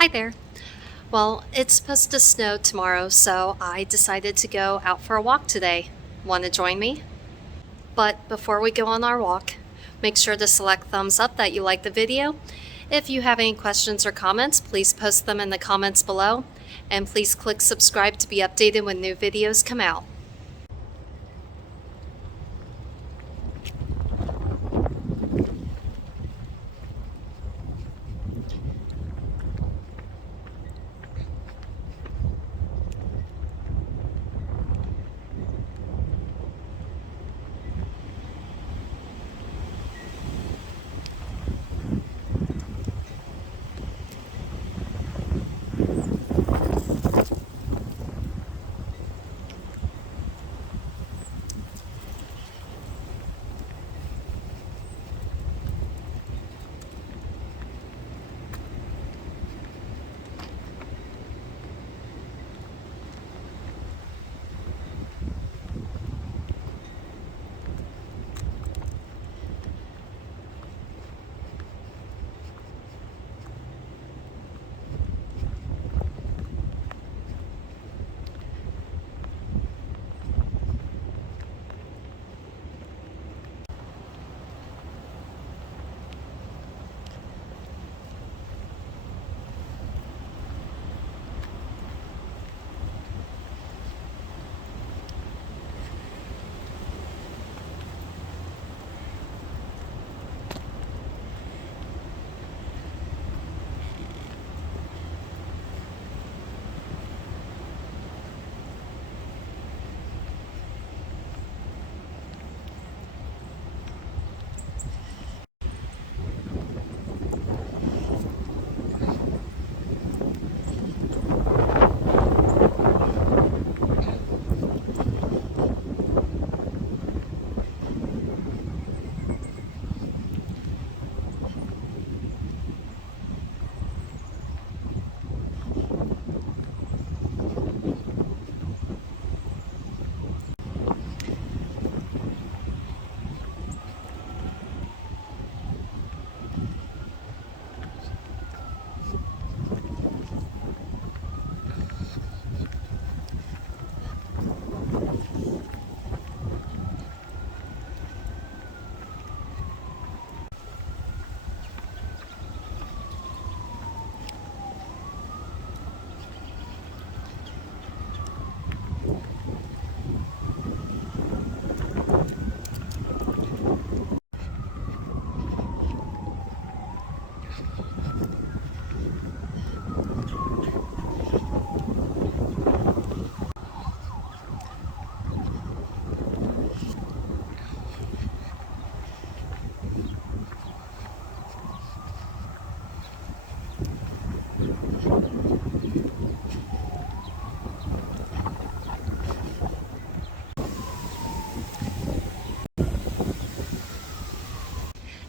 Hi there. Well, it's supposed to snow tomorrow, so I decided to go out for a walk today. Want to join me? But before we go on our walk, make sure to select thumbs up that you like the video. If you have any questions or comments, please post them in the comments below. And please click subscribe to be updated when new videos come out.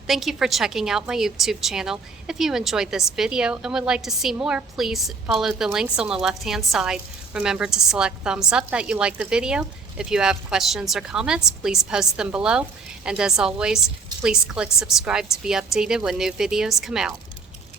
Thank you for checking out my YouTube channel. If you enjoyed this video and would like to see more, please follow the links on the left-hand side. Remember to select thumbs up that you like the video. If you have questions or comments, please post them below. And as always, please click subscribe to be updated when new videos come out.